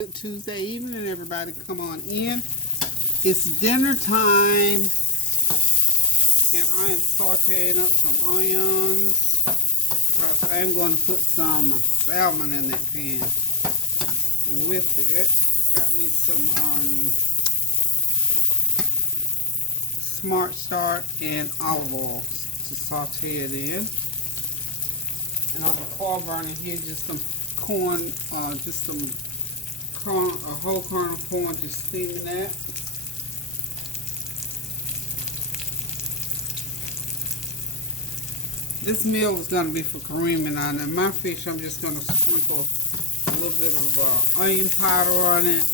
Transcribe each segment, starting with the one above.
Good Tuesday evening, everybody. Come on in. It's dinner time, and I am sauteing up some onions because I am going to put some salmon in that pan with it. Got me some Smart Start and olive oil to saute it in. And on the coal burner here, just some corn, a whole kernel of corn, just steaming that. This meal is going to be for Kareem and I. Now my fish, I'm just going to sprinkle a little bit of onion powder on it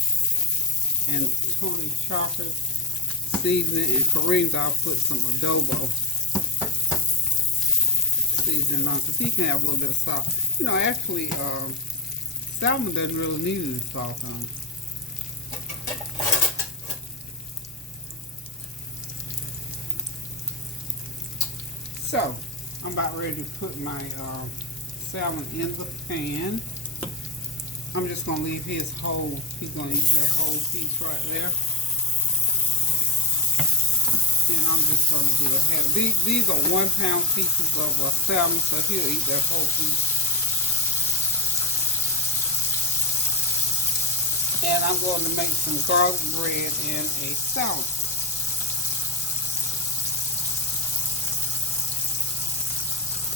and Tony chocolate seasoning, and Kareem's I'll put some adobo seasoning on because he can have a little bit of salt. You know, actually, salmon doesn't really need any salt on it. So, I'm about ready to put my salmon in the pan. I'm just going to leave his whole, he's going to eat that whole piece right there. And I'm just going to do a half. These are 1 pound pieces of salmon, so he'll eat that whole piece. And I'm going to make some garlic bread and a salad.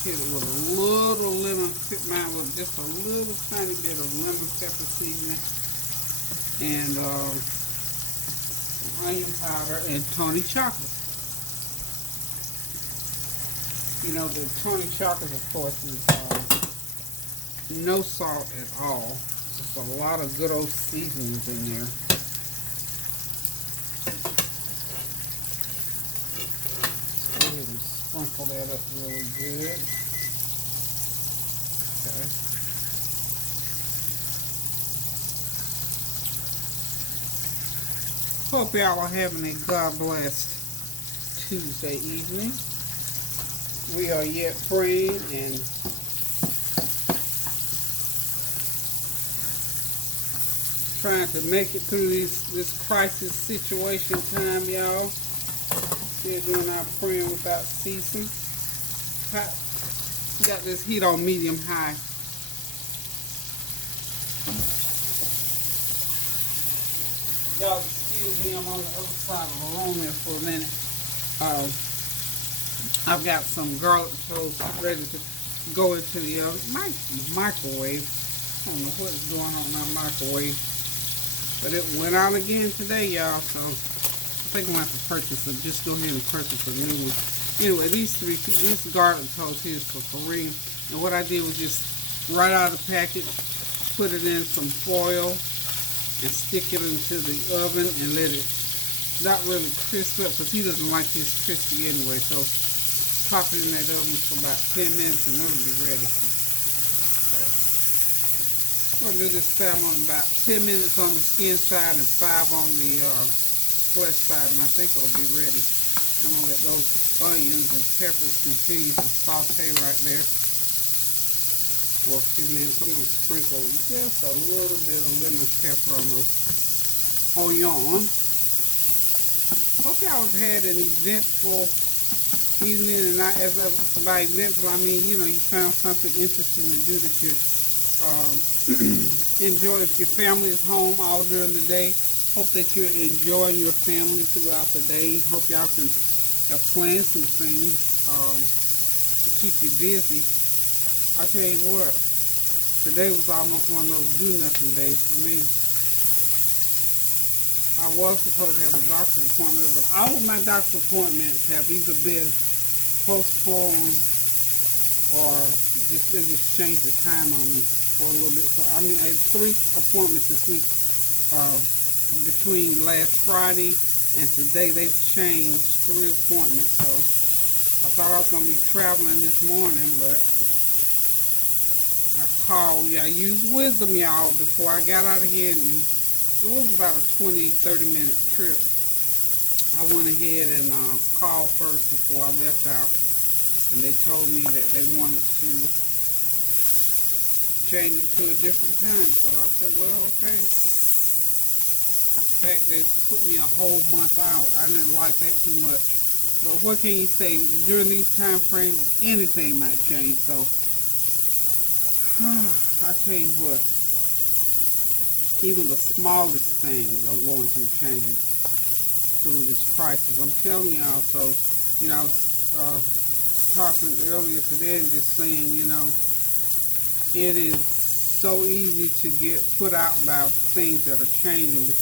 Hit it with a little lemon, tip mine with just a little tiny bit of lemon pepper seasoning and onion powder and Tony chocolate. You know, the Tony chocolate, of course, is no salt at all. Just a lot of good old seasonings in there. Let's go ahead and sprinkle that up really good. Okay. Hope y'all are having a God-blessed Tuesday evening. We are yet praying and trying to make it through this crisis situation time, y'all. Still doing our praying without ceasing. Got this heat on medium high. Y'all excuse me, I'm on the other side of the room here for a minute. I've got some garlic toast ready to go into the microwave. I don't know what is going on in our microwave, but it went out again today, y'all. So I think I'm gonna have to purchase it. Just go ahead and purchase a new one. Anyway, these garlic toast here is for Kareem, and what I did was just right out of the package, put it in some foil, and stick it into the oven and let it not really crisp up because he doesn't like his crispy anyway. So pop it in that oven for about 10 minutes and it'll be ready. Okay. I'm going to do this salmon about 10 minutes on the skin side and 5 on the flesh side, and I think it'll be ready. I'm going to let those onions and peppers continue to saute right there for a few minutes. I'm going to sprinkle just a little bit of lemon pepper on those onions. Hope y'all have had an eventful evening, and by eventful I mean, you know, you found something interesting to do that you enjoy. If your family is home all during the day, hope that you're enjoying your family throughout the day. Hope y'all can have planned some things to keep you busy. I tell you what, today was almost one of those do-nothing days for me. I was supposed to have a doctor's appointment, but all of my doctor's appointments have either been postponed or they just changed the time on them for a little bit. So I mean, I had 3 appointments this week between last Friday and today. They've changed 3 appointments. So I thought I was going to be traveling this morning, but I called. I used wisdom, y'all, before I got out of here, and it was about a 20-30 minute trip. I went ahead and called first before I left out, and they told me that they wanted to change it to a different time. So I said, well, okay. In fact, they put me a whole month out. I didn't like that too much. But what can you say? During these time frames, anything might change. So I tell you what, even the smallest things are going through changes through this crisis. I'm telling y'all. So, I was talking earlier today and just saying, it is so easy to get put out by things that are changing, but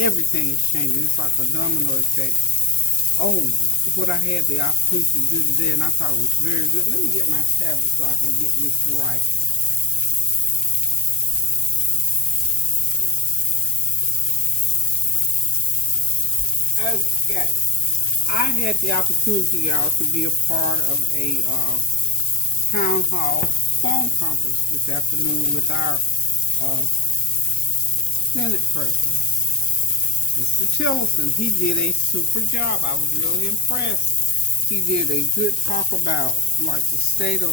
everything is changing. It's like a domino effect. Oh, what I had the opportunity to do today, and I thought it was very good. Let me get my tablet so I can get this right. Okay. I had the opportunity, y'all, to be a part of a town hall phone conference this afternoon with our Senate person, Mr. Tillerson. He did a super job. I was really impressed. He did a good talk about like the state of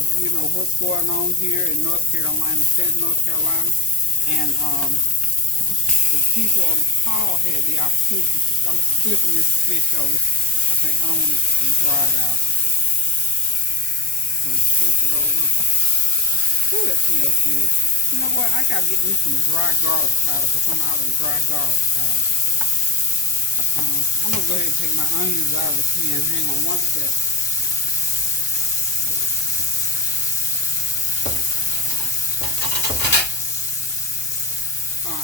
what's going on here in North Carolina, the state of North Carolina, and the people on the call had the opportunity to. I'm flipping this fish over. I don't want to dry it out. I'm gonna flip it over. Ooh, that smells good. You know what? I gotta get me some dry garlic powder because I'm out of dry garlic powder. I'm gonna go ahead and take my onions out of the pan. Hang on one sec.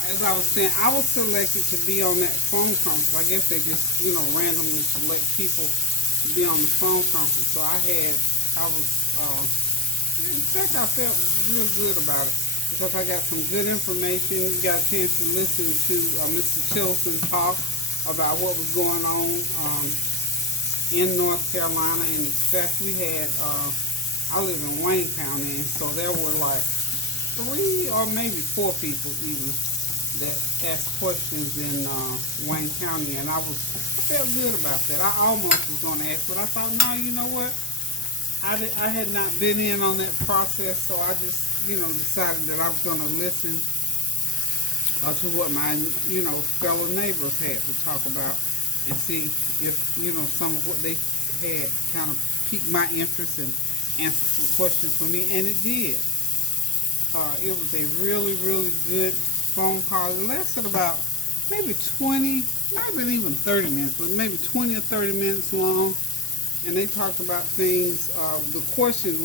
As I was saying, I was selected to be on that phone conference. I guess they just, randomly select people to be on the phone conference. So in fact, I felt real good about it because I got some good information. Got a chance to listen to Mr. Tillerson talk about what was going on in North Carolina. And in fact, we had, I live in Wayne County, and so there were like 3 or maybe 4 people even that asked questions in Wayne County, and I felt good about that. I almost was going to ask, but I thought, no, you know what? I had not been in on that process, so I just, decided that I was going to listen to what my, fellow neighbors had to talk about and see if, some of what they had kind of piqued my interest and answered some questions for me, and it did. It was a really, really good phone call. It lasted about maybe 20, maybe even 30 minutes, but maybe 20 or 30 minutes long. And they talked about things. The questions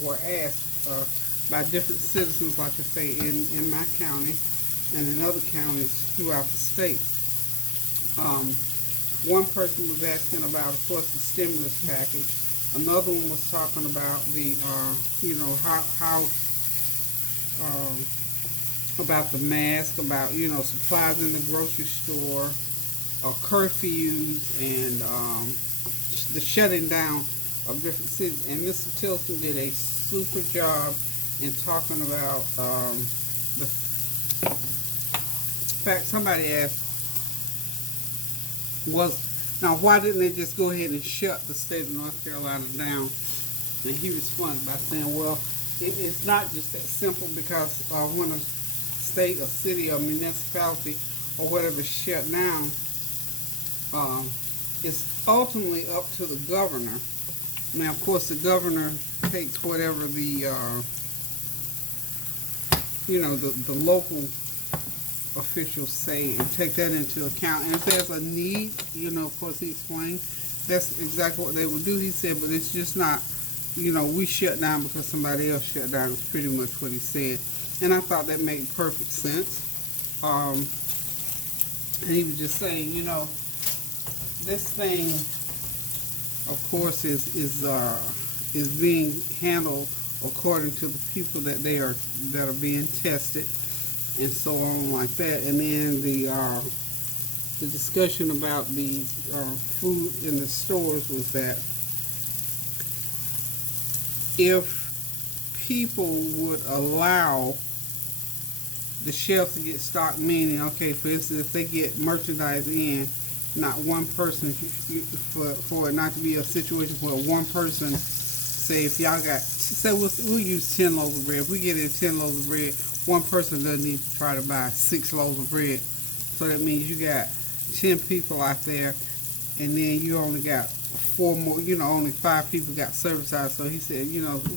were asked by different citizens, like I say, in my county and in other counties throughout the state. One person was asking about, of course, the stimulus package. Another one was talking about the, how about the mask, about, supplies in the grocery store, curfews, and the shutting down of different cities. And Mr. Tillerson did a super job in talking about the fact somebody asked, why didn't they just go ahead and shut the state of North Carolina down? And he responded by saying, well, it's not just that simple, because when a state or city or municipality or whatever is shut down, it's ultimately up to the governor. Now, of course, the governor takes whatever the the local officials say and take that into account. And if there's a need, of course, he explained that's exactly what they would do. He said, but it's just not, we shut down because somebody else shut down. Is pretty much what he said. And I thought that made perfect sense. And he was just saying, this thing, of course, is being handled according to the people that are being tested, and so on like that. And then the discussion about the food in the stores was that if people would allow the shelves to get stocked, meaning, okay, for instance, if they get merchandise in, not one person, for it not to be a situation where one person say if y'all got, say we'll use 10 loaves of bread. If we get in 10 loaves of bread, one person doesn't need to try to buy 6 loaves of bread. So that means you got 10 people out there, and then you only got 4 more, only 5 people got service hours. So he said,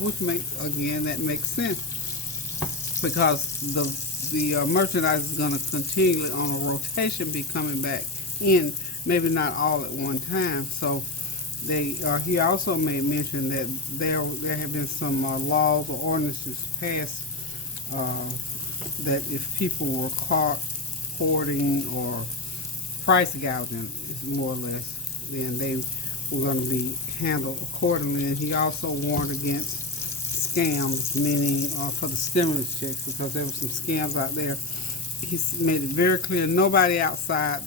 which that makes sense, because the merchandise is going to continually on a rotation be coming back in, maybe not all at one time. So he also made mention that there have been some laws or ordinances passed that if people were caught hoarding or price gouging, is more or less, then they were going to be handled accordingly. And he also warned against scams, meaning for the stimulus checks, because there were some scams out there. He made it very clear nobody outside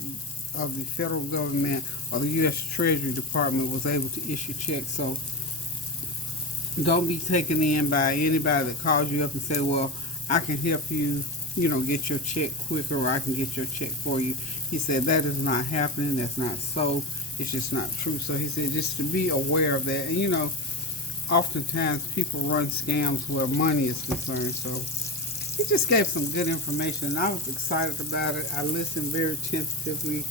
of the federal government or the U.S. Treasury Department was able to issue checks. So don't be taken in by anybody that calls you up and say, well, I can help you, get your check quicker, or I can get your check for you. He said that is not happening. That's not so. It's just not true. So he said just to be aware of that. And, oftentimes people run scams where money is concerned. So he just gave some good information, and I was excited about it. I listened very attentively.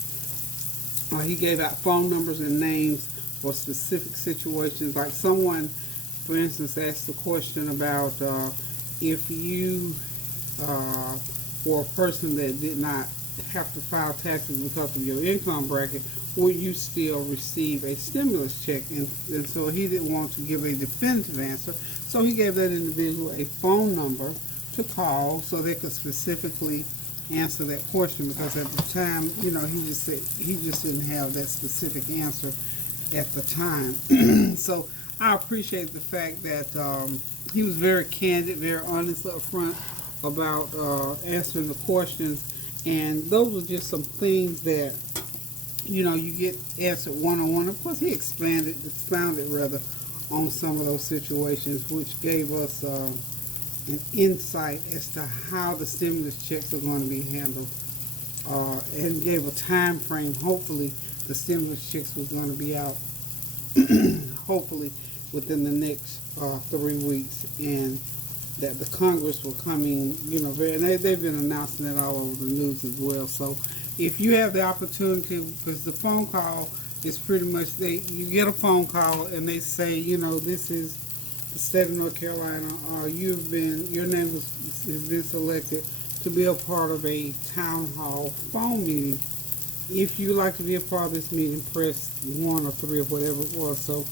He gave out phone numbers and names for specific situations. Like someone, for instance, asked the question about if you were a person that did not have to file taxes because of your income bracket, would you still receive a stimulus check? And so he didn't want to give a definitive answer. So he gave that individual a phone number to call so they could specifically answer that question, because at the time, he just said he just didn't have that specific answer at the time. So I appreciate the fact that he was very candid, very honest up front about answering the questions, and those were just some things that you get answered one-on-one. Of course, he expounded rather on some of those situations, which gave us an insight as to how the stimulus checks are going to be handled, and gave a time frame. Hopefully the stimulus checks was going to be out hopefully within the next 3 weeks, and that the Congress will come in, and they've been announcing it all over the news as well. So if you have the opportunity, because the phone call is pretty much, you get a phone call and they say, this is the state of North Carolina, your name has been selected to be a part of a town hall phone meeting. If you like to be a part of this meeting, press 1 or 3 or whatever it was. So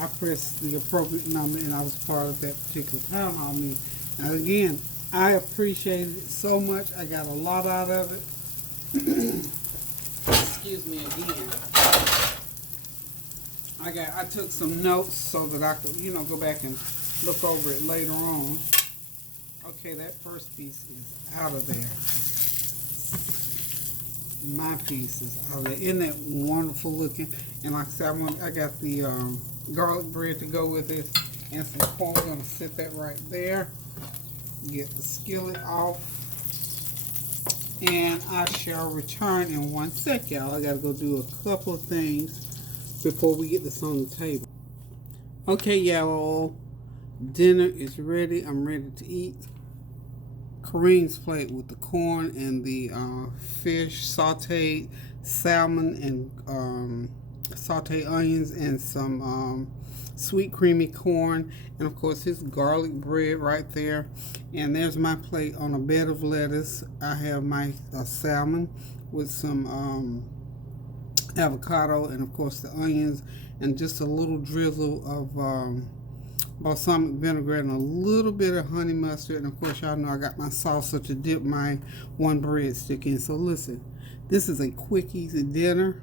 I pressed the appropriate number, and I was part of that particular town hall meeting. And again, I appreciated it so much. I got a lot out of it. Excuse me again. I took some notes so that I could, go back and look over it later on. Okay, that first piece is out of there. My piece is out of there. Isn't that wonderful looking? And like I said, I got the garlic bread to go with it, and some corn. I'm going to set that right there. Get the skillet off, and I shall return in 1 sec, y'all. I got to go do a couple of things before we get this on the table. Okay, y'all, dinner is ready. I'm ready to eat. Kareem's plate with the corn and the fish, sauteed salmon, and sauteed onions, and some sweet creamy corn, and of course his garlic bread right there. And there's my plate on a bed of lettuce. I have my salmon with some avocado, and of course the onions, and just a little drizzle of balsamic vinaigrette and a little bit of honey mustard. And of course y'all know I got my salsa to dip my one breadstick in. So listen, this is a quick, easy dinner.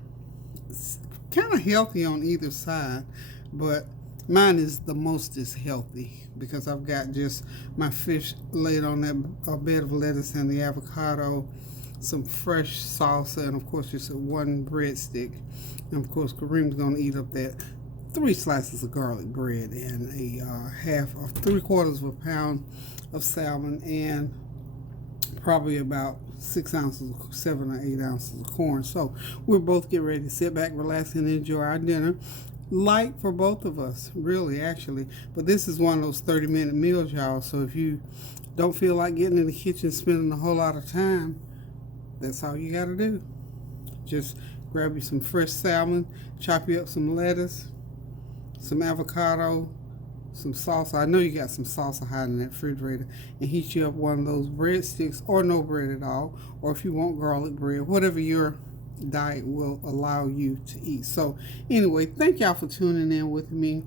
It's kind of healthy on either side, but mine is the most healthy, because I've got just my fish laid on that bed of lettuce and the avocado, some fresh salsa, and of course just one breadstick. And of course Kareem's gonna eat up that 3 slices of garlic bread and a 3/4 of a pound of salmon, and probably about 7 or 8 ounces of corn. So we'll both get ready to sit back, relax, and enjoy our dinner. light for both of us, really, actually. But this is one of those 30-minute meals, y'all. So if you don't feel like getting in the kitchen, spending a whole lot of time, that's all you got to do. Just grab you some fresh salmon, chop you up some lettuce, some avocado, some salsa. I know you got some salsa hiding in that refrigerator, and heat you up one of those breadsticks, or no bread at all, or if you want garlic bread, whatever your diet will allow you to eat. So anyway, thank y'all for tuning in with me,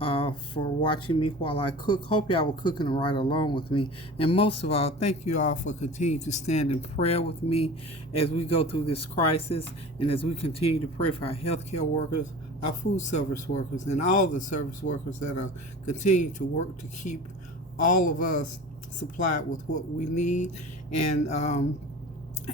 for watching me while I cook. Hope y'all were cooking right along with me, and most of all, thank you all for continuing to stand in prayer with me as we go through this crisis, and as we continue to pray for our healthcare workers, our food service workers, and all the service workers that are continuing to work to keep all of us supplied with what we need. And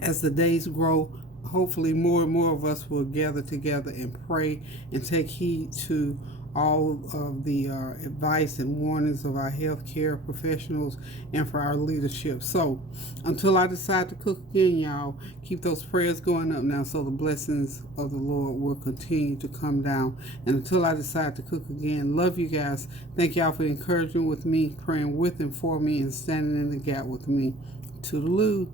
as the days grow, hopefully more and more of us will gather together and pray and take heed to all of the advice and warnings of our healthcare professionals and for our leadership. So until I decide to cook again, y'all, keep those prayers going up now so the blessings of the Lord will continue to come down. And until I decide to cook again, love you guys. Thank y'all for encouraging with me, praying with and for me, and standing in the gap with me. Toodaloo.